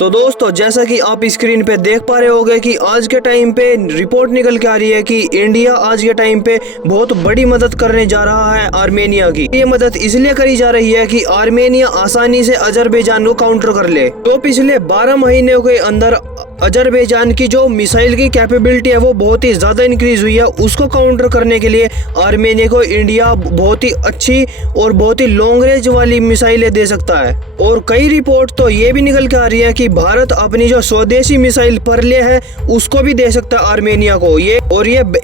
तो दोस्तों जैसा कि आप स्क्रीन पे देख पा रहे होंगे कि आज के टाइम पे रिपोर्ट निकल के आ रही है कि इंडिया आज के टाइम पे बहुत बड़ी मदद करने जा रहा है आर्मेनिया की। ये मदद इसलिए करी जा रही है कि आर्मेनिया आसानी से अजरबैजान को काउंटर कर ले। तो पिछले 12 महीनों के अंदर अजरबैजान की जो मिसाइल की कैपेबिलिटी है वो बहुत ही ज्यादा इंक्रीज हुई है। उसको काउंटर करने के लिए आर्मेनिया को इंडिया बहुत ही अच्छी और बहुत ही लॉन्ग रेंज वाली मिसाइलें दे सकता है। और कई रिपोर्ट तो ये भी निकल के आ रही है कि भारत अपनी जो स्वदेशी मिसाइल परले है उसको भी दे सकता है आर्मेनिया को। ये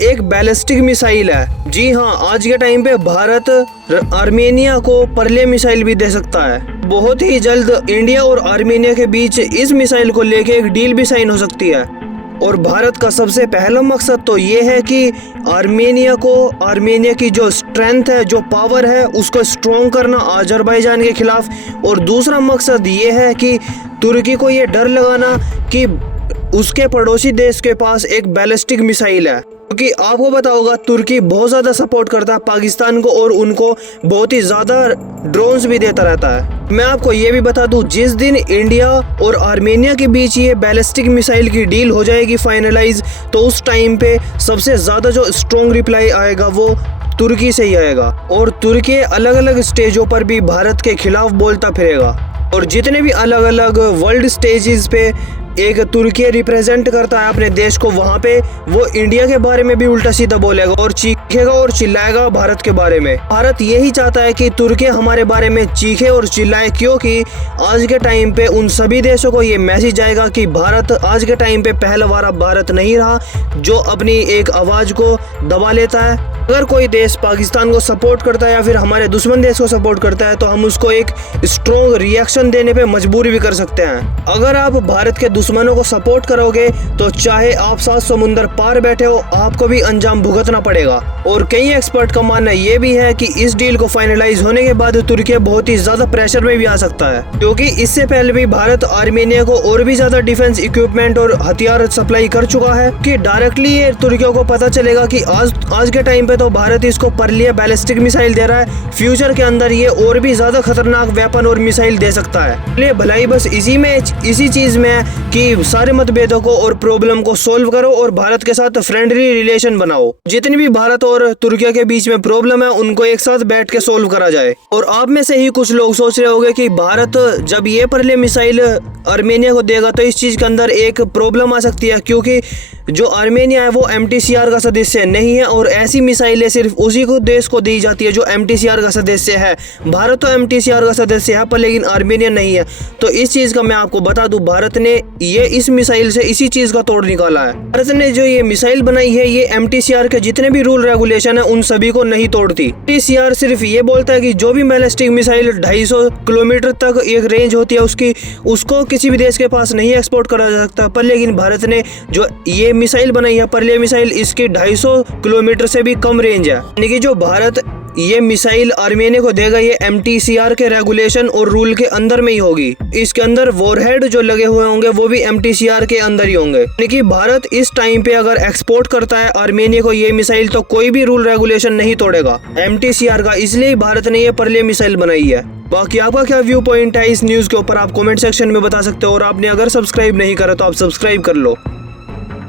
एक बैलिस्टिक मिसाइल है। जी हाँ, आज के टाइम पे भारत आर्मेनिया को परले मिसाइल भी दे सकता है। बहुत ही जल्द इंडिया और आर्मेनिया के बीच इस मिसाइल को लेके एक डील भी साइन हो सकती है। और भारत का सबसे पहला मकसद तो ये है कि आर्मेनिया की जो स्ट्रेंथ है, जो पावर है, उसको स्ट्रॉन्ग करना अजरबैजान के खिलाफ। और दूसरा मकसद ये है कि तुर्की को ये डर लगाना कि उसके पड़ोसी देश के पास एक बैलिस्टिक मिसाइल है। क्योंकि आपको पता होगा तुर्की बहुत ज़्यादा सपोर्ट करता है पाकिस्तान को और उनको बहुत ही ज़्यादा ड्रोन्स भी देता रहता है। मैं आपको ये भी बता दूं, जिस दिन इंडिया और आर्मेनिया के बीच ये बैलिस्टिक मिसाइल की डील हो जाएगी फाइनलाइज, तो उस टाइम पे सबसे ज़्यादा जो स्ट्रॉन्ग रिप्लाई आएगा वो तुर्की से ही आएगा। और तुर्की अलग अलग स्टेजों पर भी भारत के खिलाफ बोलता फिरेगा। और जितने भी अलग अलग वर्ल्ड स्टेजेस पे एक तुर्की रिप्रेजेंट करता है अपने देश को, वहाँ पे वो इंडिया के बारे में भी उल्टा सीधा बोलेगा और चीखेगा और चिल्लाएगा भारत के बारे में। भारत यही चाहता है कि तुर्की हमारे बारे में चीखे और चिल्लाए, क्योंकि आज के टाइम पे उन सभी देशों को ये मैसेज आएगा कि भारत आज के टाइम पे पहला वाला भारत नहीं रहा जो अपनी एक आवाज़ को दबा लेता है। अगर कोई देश पाकिस्तान को सपोर्ट करता है या फिर हमारे दुश्मन देश को सपोर्ट करता है तो हम उसको एक स्ट्रॉन्ग रिएक्शन देने पे मजबूर भी कर सकते हैं। अगर आप भारत के दुश्मनों को सपोर्ट करोगे तो चाहे आप 7 समुंदर पार बैठे हो, आपको भी अंजाम भुगतना पड़ेगा। और कई एक्सपर्ट का मानना ये भी है कि इस डील को फाइनलाइज होने के बाद तुर्की बहुत ही ज्यादा प्रेशर में भी आ सकता है, क्योंकि इससे पहले भी भारत आर्मेनिया को और भी ज्यादा डिफेंस इक्विपमेंट और हथियार सप्लाई कर चुका है कि डायरेक्टली तुर्कियों को पता चलेगा कि आज के टाइम तो भारत इसको परलीय बैलिस्टिक मिसाइल दे रहा है, फ्यूचर के अंदर ये और भी ज्यादा खतरनाक वेपन और मिसाइल दे सकता है। इसलिए भलाई बस इसी चीज में है कि सारे मतभेदों को और प्रॉब्लम को सोल्व करो और भारत के साथ फ्रेंडली रिलेशन बनाओ। जितनी भी भारत और तुर्की के बीच में प्रॉब्लम है उनको एक साथ बैठ के सोल्व करा जाए। और आप में से ही कुछ लोग सोच रहे होंगे कि भारत जब ये परले मिसाइल आर्मेनिया को देगा तो इस चीज के अंदर एक प्रॉब्लम आ सकती है, क्योंकि जो आर्मेनिया है वो MTCR का सदस्य नहीं है और ऐसी मिसाइलें सिर्फ उसी को देश को दी जाती है जो MTCR का सदस्य है। भारत तो MTCR का सदस्य है पर लेकिन आर्मेनिया नहीं है। तो इस चीज़ का मैं आपको बता दूं, भारत ने ये इस मिसाइल से इसी चीज़ का तोड़ निकाला है। भारत ने जो ये मिसाइल बनाई है ये MTCR के जितने भी रूल रेगुलेशन है उन सभी को नहीं तोड़ती। MTCR सिर्फ ये बोलता है कि जो भी बैलिस्टिक मिसाइल 250 किलोमीटर तक एक रेंज होती है उसको किसी भी देश के पास नहीं एक्सपोर्ट करा जा सकता। पर लेकिन भारत ने जो ये मिसाइल बनाई है परले मिसाइल, इसकी 250 किलोमीटर से भी कम रेंज है। यानी कि जो भारत ये मिसाइल आर्मेनिया को देगा ये MTCR के रेगुलेशन और रूल के अंदर में ही होगी। इसके अंदर वॉरहेड जो लगे हुए होंगे वो भी MTCR के अंदर ही होंगे। यानी कि भारत इस टाइम पे अगर एक्सपोर्ट करता है आर्मेनिया को ये मिसाइल तो कोई भी रूल रेगुलेशन नहीं तोड़ेगा MTCR का, इसलिए भारत ने ये परले मिसाइल बनाई है। बाकी आपका क्या व्यू पॉइंट है इस न्यूज़ के ऊपर आप कमेंट सेक्शन में बता सकते हो। और आपने अगर सब्सक्राइब नहीं करा तो आप सब्सक्राइब कर लो।